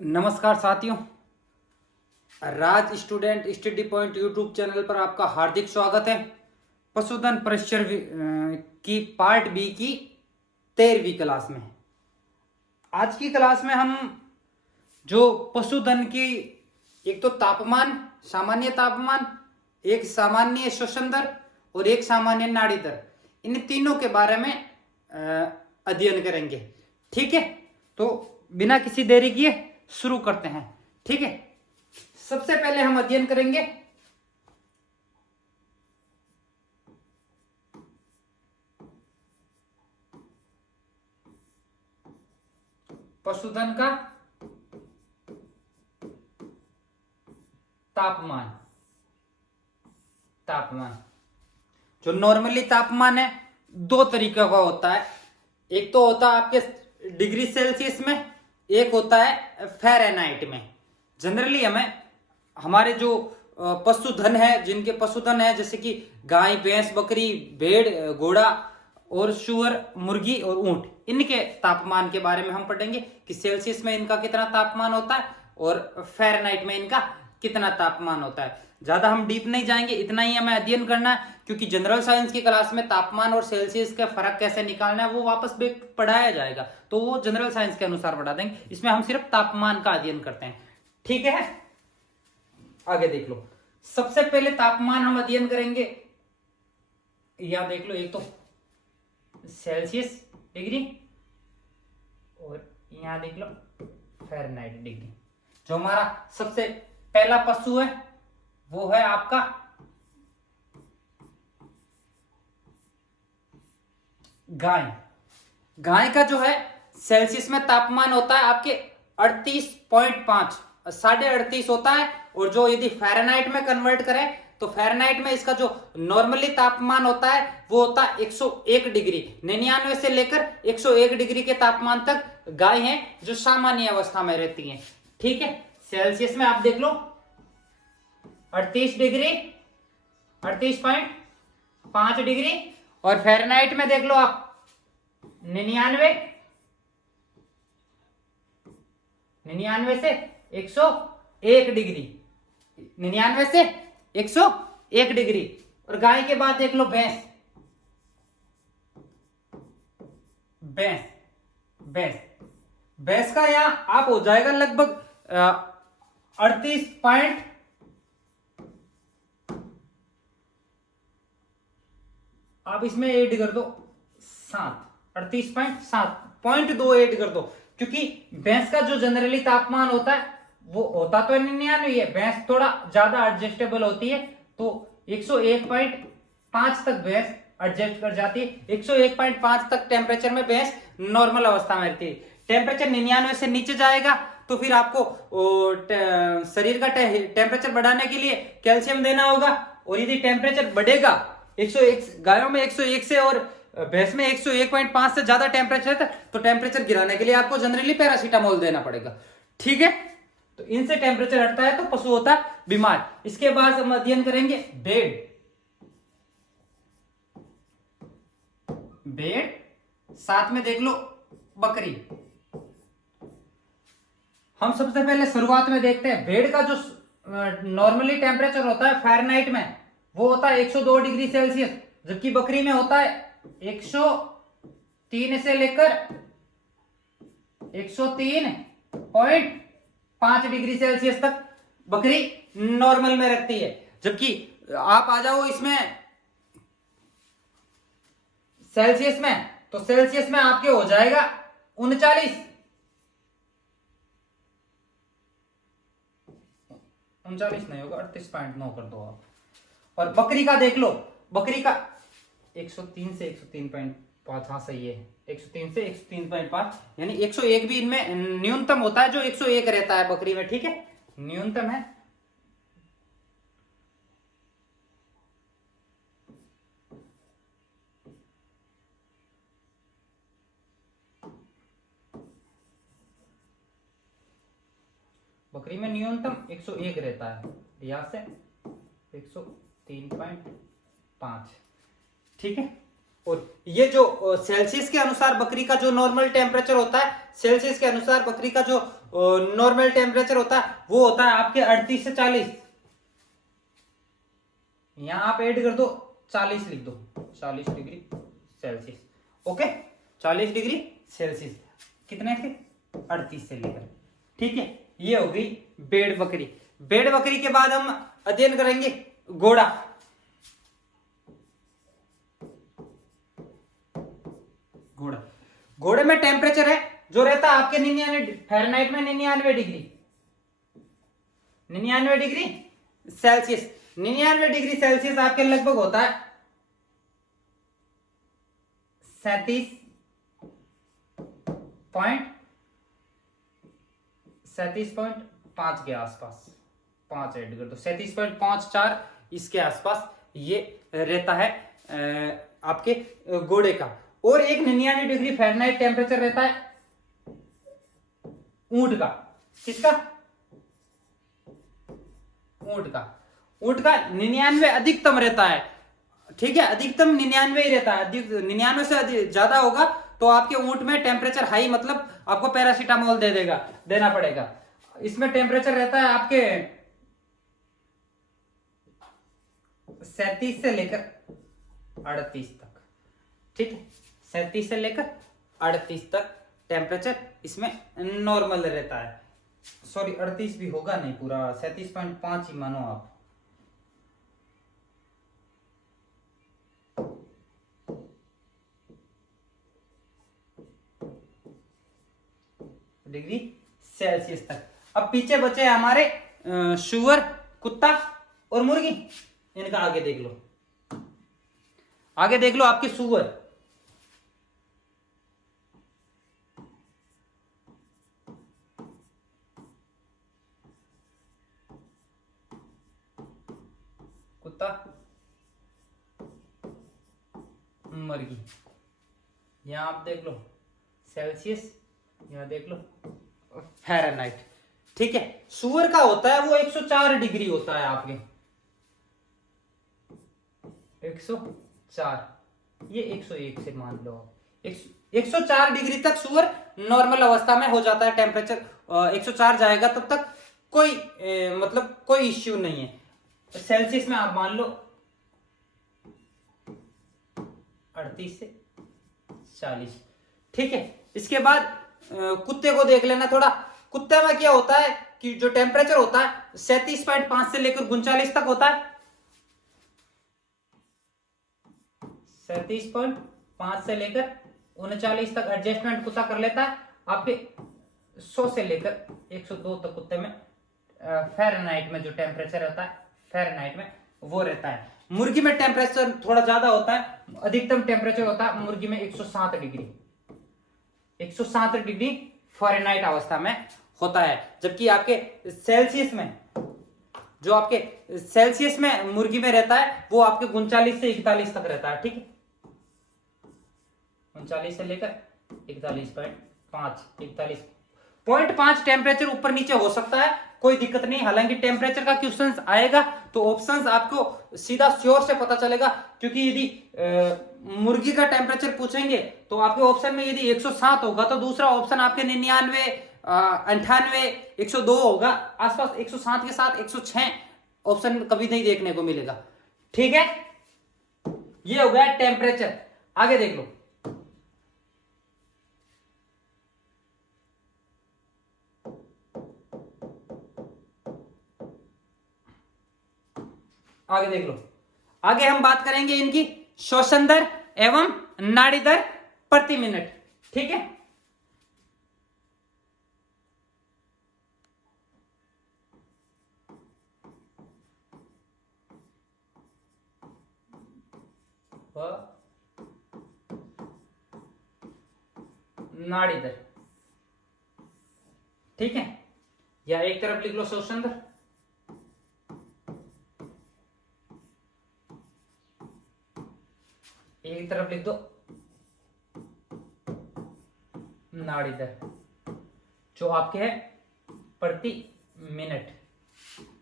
नमस्कार साथियों, Raj student study point YouTube channel पर आपका हार्दिक स्वागत है। पशुधन प्रशिक्षण की पार्ट बी की 13वीं क्लास में आज की क्लास में हम जो पशुधन की एक तो तापमान, सामान्य तापमान, एक सामान्य श्वसन दर और एक सामान्य नाड़ी दर, इन तीनों के बारे में अध्ययन करेंगे। ठीक है, तो बिना किसी देरी किए शुरू करते हैं। ठीक है, सबसे पहले हम अध्ययन करेंगे पशुधन का तापमान। जो नॉर्मली तापमान है दो तरीके का होता है। एक तो होता है आपके डिग्री सेल्सियस में, एक होता है फ़ारेनहाइट में। जनरली हमें हमारे जो पशुधन है, जिनके पशुधन है जैसे कि गाय, भैंस, बकरी, भेड़, घोड़ा और सुअर, मुर्गी और ऊंट, इनके तापमान के बारे में हम पढ़ेंगे कि सेल्सियस में इनका कितना तापमान होता है और फ़ारेनहाइट में इनका कितना तापमान होता है। ज्यादा हम डीप नहीं जाएंगे, इतना ही हमें अध्ययन करना है, क्योंकि जनरल साइंस की क्लास में तापमान और सेल्सियस का फर्क कैसे निकालना है वो वापस भी पढ़ाया जाएगा, तो वो जनरल साइंस के अनुसार पढ़ा देंगे। इसमें हम सिर्फ तापमान का अध्ययन करते हैं। ठीक है, आगे देख लो। सबसे पहले तापमान हम अध्ययन करेंगे, यहां देख लो, एक तो सेल्सियस डिग्री और यहां देख लो फ़ारेनहाइट डिग्री। जो हमारा सबसे पहला पशु है वो है आपका गाय। गाय का जो है सेल्सियस में तापमान होता है आपके 38.5, 38.5 होता है। और जो यदि फ़ारेनहाइट में कन्वर्ट करें तो फ़ारेनहाइट में इसका जो नॉर्मली तापमान होता है वो होता है 101 डिग्री। 99 से लेकर 101 डिग्री के तापमान तक गाय हैं जो सामान्य अवस्था में रहती हैं। ठीक है, सेल्सियस में आप देख लो 38 डिग्री, 38.5 डिग्री, और फ़ारेनहाइट में देख लो आप 99 से 101 डिग्री, 99 से 101 डिग्री। और गाय के बाद देख लो भैंस, भैंस का यहां आप हो जाएगा लगभग 38 पॉइंट, आप इसमें ऐड कर दो 7, 38.7.2 ऐड कर दो, क्योंकि भैंस का जो जनरली तापमान होता है वो होता तो 99 है, भैंस थोड़ा ज्यादा एडजस्टेबल होती है, तो 101.5 तक भैंस एडजस्ट कर जाती है। 101.5 तक टेम्परेचर में भैंस नॉर्मल अवस्था में रहती है। टेम्परेचर 99 से नीचे जाएगा तो फिर आपको शरीर का टेम्परेचर बढ़ाने के लिए कैल्शियम देना होगा, और यदि टेम्परेचर बढ़ेगा 101, गायों में 101 से और भैंस में 101.5 से ज्यादा टेम्परेचर तक, तो टेम्परेचर गिराने के लिए आपको जनरली पैरासीटामोल देना पड़ेगा। ठीक है, तो इनसे टेम्परेचर हटता है तो पशु होता है बीमार। इसके बाद हम अध्ययन करेंगे भेड़, साथ में देख लो बकरी। हम सबसे पहले शुरुआत में देखते हैं भेड़ का जो नॉर्मली टेम्परेचर होता है फ़ारेनहाइट में वो होता है 102 डिग्री सेल्सियस, जबकि बकरी में होता है 103 से लेकर 103.5 डिग्री सेल्सियस तक बकरी नॉर्मल में रखती है। जबकि आप आ जाओ इसमें सेल्सियस में, तो सेल्सियस में आपके हो जाएगा 39 नहीं होगा, 38.9 कर दो आप। और बकरी का देख लो, बकरी का 103 से 103.5, हाँ सही है, 103 से 103.5, यानी 101 भी इनमें न्यूनतम होता है, जो 101 रहता है बकरी में। ठीक है, न्यूनतम है। बकरी में न्यूनतम 101 रहता है, यहां से 103.5। ठीक है, और ये जो सेल्सियस के अनुसार बकरी का जो नॉर्मल टेम्परेचर होता है सेल्सियस के अनुसार बकरी का जो नॉर्मल टेम्परेचर होता है वो होता है आपके 38 से 40। यहां आप ऐड कर दो 40 लिख दो, 40 degree Celsius. Okay, 40 degree Celsius कितने थे, 38 से लेकर। ठीक है, ये हो गई बेड़ बकरी। बेड़ बकरी के बाद हम अध्ययन करेंगे घोड़ा। घोड़ा, घोड़े में टेम्परेचर है जो रहता है आपके 99 फ़ारेनहाइट में 99 degree, 99 degree Celsius. 99 degree Celsius आपके लगभग होता है 37.5 के आसपास, 5 ऐड कर दो, 37.54 इसके आसपास ये रहता है आपके घोड़े का। और एक 99 डिग्री फ़ारेनहाइट टेम्परेचर रहता है ऊंट का। किसका, ऊंट का। ऊंट का 99 अधिकतम रहता है। ठीक है, अधिकतम 99 ही रहता है। 99 से ज्यादा होगा तो आपके ऊंट में टेम्परेचर हाई, मतलब आपको पैरासीटामोल देना पड़ेगा। इसमें टेम्परेचर रहता है आपके 37 से लेकर 38 तक। ठीक है, 37 से लेकर 38 तक टेम्परेचर इसमें नॉर्मल रहता है। सॉरी, 38 भी होगा नहीं पूरा, 37.5 ही मानो आप। डिग्री सेल्सियस तक। अब पीछे बचे हमारे शुअर, कुत्ता और मुर्गी। इनका आगे देख लो, आगे देख लो आपके शुअर। कुत्ता, मुर्गी, यहां आप देख लो सेल्सियस, यहां देख लो फ़ारेनहाइट। ठीक है, सुअर का होता है वो 104 डिग्री होता है आपके, 104, ये 101 से मान लो, 104 डिग्री तक सुअर नॉर्मल अवस्था में हो जाता है टेम्परेचर। 104 जाएगा तब तक कोई मतलब कोई इश्यू नहीं है। सेल्सियस में आप मान लो 38 से 40। ठीक है, इसके बाद कुत्ते को देख लेना थोड़ा। कुत्ते में क्या होता है कि जो टेम्परेचर होता है 37.5 से लेकर 39 तक होता है। 37.5 से लेकर 39 तक एडजस्टमेंट कुत्ता कर लेता है। आपके 100 से लेकर 102 तक कुत्ते में फ़ारेनहाइट में जो टेम्परेचर रहता है फ़ारेनहाइट में वो रहता है। मुर्गी में टेम्परेचर थोड़ा ज्यादा होता है, अधिकतम टेम्परेचर होता है मुर्गी में 107 डिग्री, 107 डिग्री फ़ारेनहाइट अवस्था में होता है। जबकि आपके सेल्सियस में, जो आपके सेल्सियस में मुर्गी में रहता है वो आपके 39 से 41 तक रहता है। ठीक है, 39 से लेकर 41.5 टेम्परेचर ऊपर नीचे हो सकता है, कोई दिक्कत नहीं। हालांकि टेम्परेचर का क्वेश्चंस आएगा तो ऑप्शंस आपको सीधा श्योर से पता चलेगा, क्योंकि यदि मुर्गी का टेम्परेचर पूछेंगे तो आपके ऑप्शन में यदि 107 होगा तो दूसरा ऑप्शन आपके 99, 98, 102 होगा आसपास। 107 के साथ 106 ऑप्शन कभी नहीं देखने को मिलेगा। ठीक है, ये हो गया टेम्परेचर। आगे देख लो, आगे देख लो। आगे हम बात करेंगे इनकी श्वसन दर एवं नाड़ी दर प्रति मिनट। ठीक है, नाड़ी दर। ठीक है, या एक तरफ लिख लो श्वसन दर, एक तरफ लिख दो नाड़ी दर, जो आपके है प्रति मिनट।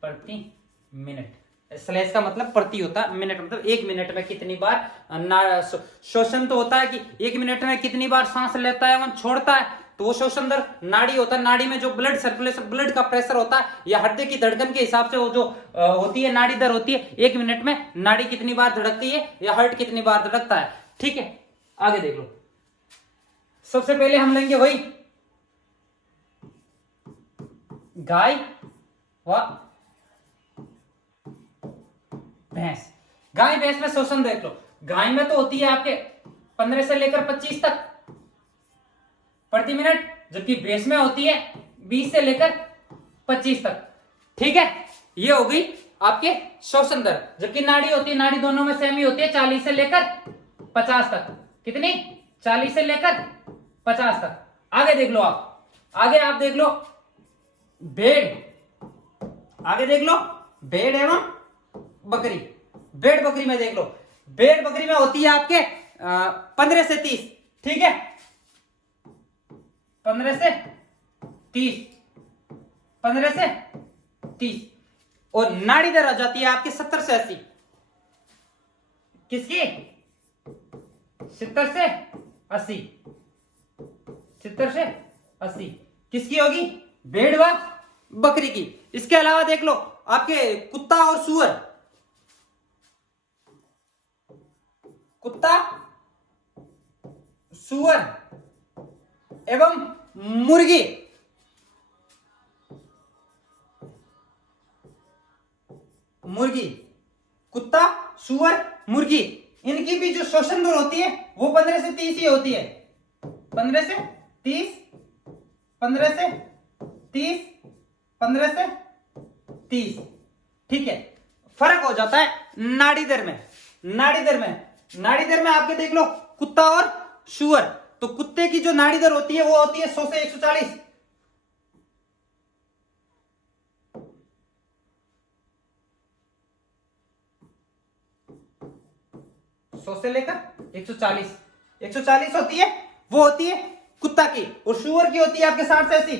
प्रति मिनट, स्लैश का मतलब प्रति होता है, मिनट मतलब एक मिनट में कितनी बार श्वसन तो होता है कि एक मिनट में कितनी बार सांस लेता है एवं छोड़ता है, तो वो शोषण दर। नाड़ी होता है, नाड़ी में जो ब्लड सर्कुलेशन, ब्लड का प्रेशर होता है या हृदय की धड़कन के हिसाब से वो जो होती है नाड़ी दर होती है, 1 मिनट में नाड़ी कितनी बार धड़कती है या हार्ट कितनी बार धड़कता है। ठीक है, आगे देख लो। सबसे पहले हम लेंगे वही गाय व भैंस। गाय भैंस में शोषण देख लो। गाय में तो होती है आपके 15 से लेकर 25 तक प्रति मिनट, जबकि भैंस में होती है 20 से लेकर 25 तक। ठीक है, ये हो गई आपके शोषण दर। जबकि नाड़ी होती है, नाड़ी दोनों में सेम ही होती है, 40 से लेकर 50 तक। कितनी? 40 से लेकर 50 तक। आगे देख लो आप, आगे आप देख लो भेड़, आगे देख लो भेड़ एवं बकरी। भेड़ बकरी में देख लो, भेड़ बकरी में होती है आपके 15 से 30। ठीक है, 15 से 30, 15 से 30। और नाड़ी दर आ जाती है आपके 70 से 80। किसकी? 70 से 80, 70 से 80 किसकी होगी? भेड़ व बकरी की। इसके अलावा देख लो आपके कुत्ता और सुअर, कुत्ता, सुअर एवं मुर्गी, मुर्गी, कुत्ता, सुअर, मुर्गी, इनकी भी जो शोषण दर होती है वो 15 से 30 ही होती है। 15 से 30, 15 से 30, 15 से 30। ठीक है, फर्क हो जाता है नाड़ी दर में। नाड़ी दर में, नाड़ी दर में आपके देख लो कुत्ता और सुअर, तो कुत्ते की जो नाड़ी दर होती है वो होती है 100 से 140, 100 से लेकर 140, 140 होती है, वो होती है कुत्ता की। और सुअर की होती है आपके 60 से 80,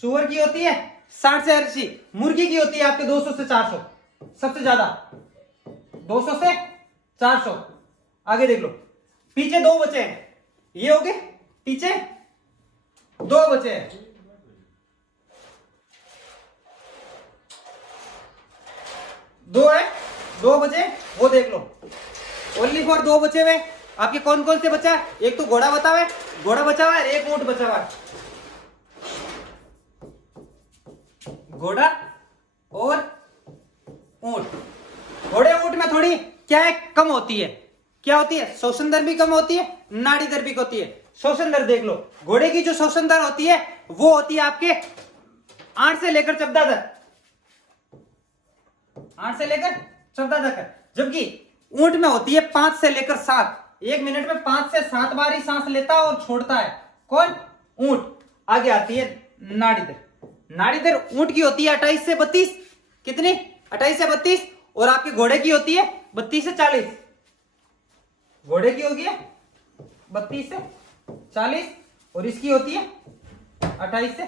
सुअर की होती है 60 से 80। मुर्गी की होती है आपके 200 से 400, सबसे ज्यादा 200 से 400। आगे देख लो, पीछे 2 बचे हैं, ये हो गए, पीछे 2 बचे हैं। दो है, 2 बचे, वो देख लो। ओनली फॉर 2 बचे हुए आपके कौन कौन से बचा है? एक तो घोड़ा बता हुआ है, घोड़ा बचा हुआ है, एक ऊंट बचा हुआ है। घोड़ा और ऊंट। घोड़े ऊंट में थोड़ी क्या है, कम होती है। क्या होती है? शोषण दर भी कम होती है, नाड़ी दर भी होती है। शोषण दर देख लो, घोड़े की जो शोषण दर होती है वो होती है आपके 8 से लेकर 14 तक, 8 से लेकर 14 तक। जबकि ऊंट में होती है 5 से लेकर 7। 1 मिनट में 5 से 7 बार ही सांस लेता है और छोड़ता है। कौन? ऊंट। आगे आती है नाड़ी दर। नाड़ी दर ऊंट की होती है 28 से 32। कितनी? 28 से 32। और आपके घोड़े की होती है 32 से 40। घोड़े की होगी 32 से 40 और इसकी होती है 28 से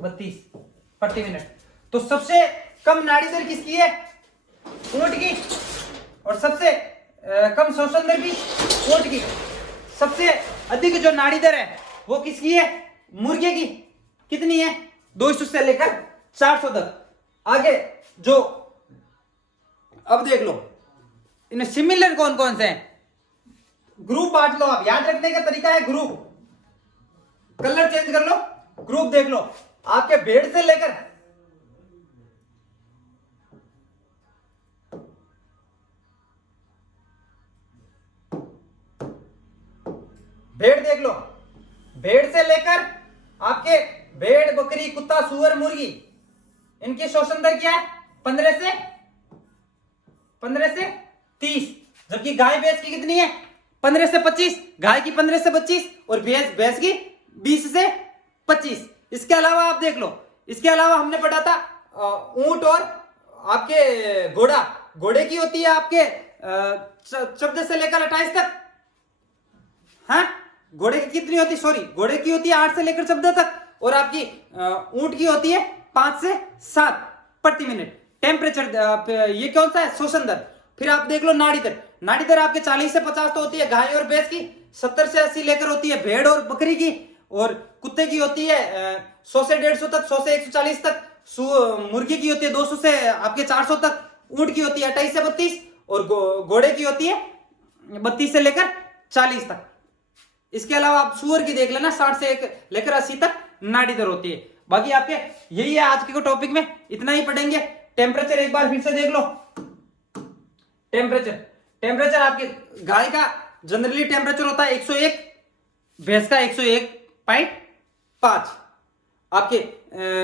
32 प्रति मिनट। तो सबसे कम नाड़ी दर किसकी है? ऊंट की। और सबसे कम शोषण दर भी ऊंट की। सबसे अधिक जो नाड़ी दर है वो किसकी है? मुर्गे की। कितनी है? 200 से लेकर 400 तक। आगे जो अब देख लो इनमें सिमिलर कौन कौन से हैं, ग्रुप बांट लो आप। याद रखने का तरीका है ग्रुप, कलर चेंज कर लो, ग्रुप देख लो। आपके भेड़ से लेकर भेड़ देख लो, भेड़ से लेकर आपके भेड़, बकरी, कुत्ता, सुअर, मुर्गी, इनकी शोषण दर क्या है? 15 से 30। जबकि गाय भैंस की कितनी है? 15 से 25। गाय की 15 से 25 और भैंस की 20 से 25। इसके अलावा आप देख लो, इसके अलावा हमने पढ़ा था ऊंट और आपके घोड़ा। घोड़े की होती है आपके 14 से लेकर 28 तक। हाँ, घोड़े की कितनी होती है? सॉरी, घोड़े की होती है 8 से लेकर 14 तक। और आपकी ऊंट की होती है 5 से 7 प्रति मिनट। टेम्परेचर ये कौन सा है? शोषण दर। फिर आप देख लो नाड़ी दर। नाड़ी दर आपके 40 से 50 तो होती है गाय और भैंस की, 70 से 80 लेकर होती है भेड़ और बकरी की, और कुत्ते की होती है 100 से 150 तक, 100 से 140 तक, मुर्गी की होती है 200 से आपके 400 तक, ऊंट की होती है 28 से 32, और घोड़े की होती है 32 से लेकर 40 तक। इसके अलावा आप सुअर की देख लेना, 60 से लेकर 80 तक नाड़ी दर होती है। बाकी आपके यही है आज के टॉपिक में, इतना ही पढ़ेंगे। टेम्परेचर एक बार फिर से देख लो। टेम्परेचर आपके गाय का जनरली टेम्परेचर होता है 101, भैंस का 101.5, आपके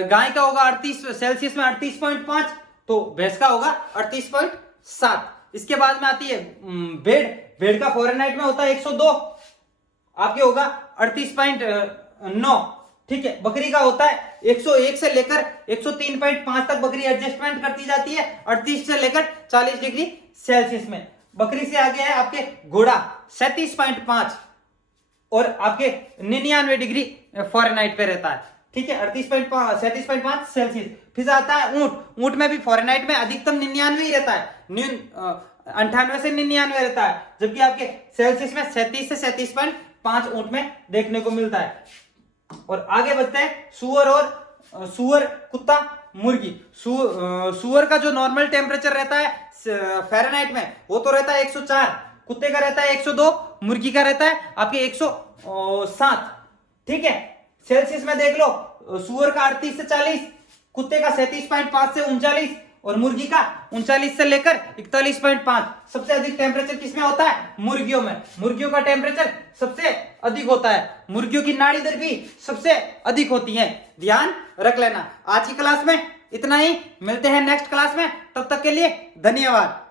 गाय का होगा 38 सेल्सियस में 38.5, तो भैंस का होगा 38.7। इसके बाद में आती है भेड़ का फ़ारेनहाइट में होता है 102, आपके होगा 38.9, ठीक है। बकरी का होता है 101 से लेकर 103.5 तक, बकरी एडजस्टमेंट करती जाती है 38 से लेकर 40 डिग्री सेल्सियस में। बकरी से आगे है आपके घोड़ा 37.5 और आपके 99 डिग्री फ़ारेनहाइट पे रहता है, ठीक है, 37.5 सेल्सियस। फिर आता है ऊंट में भी फ़ारेनहाइट में अधिकतम 99 ही रहता है, 98 से 99 रहता है, जबकि आपके सेल्सियस में 37 से 37.5 ऊंट में देखने को मिलता है। और आगे बढ़ते हैं सुअर, कुत्ता, मुर्गी। सुअर का जो नॉर्मल टेम्परेचर रहता है फ़ारेनहाइट में वो तो रहता है 104, कुत्ते का रहता है 102, मुर्गी का रहता है आपके 107, ठीक है। सेल्सियस में देख लो, सुअर का 38 से 40, कुत्ते का 37.5 से 39, और मुर्गी का 39 से लेकर 41.5। सबसे अधिक टेम्परेचर किसमें होता है? मुर्गियों में। मुर्गियों का टेम्परेचर सबसे अधिक होता है, मुर्गियों की नाड़ी दर भी सबसे अधिक होती है, ध्यान रख लेना। आज की क्लास में इतना ही, मिलते हैं नेक्स्ट क्लास में, तब तक के लिए धन्यवाद।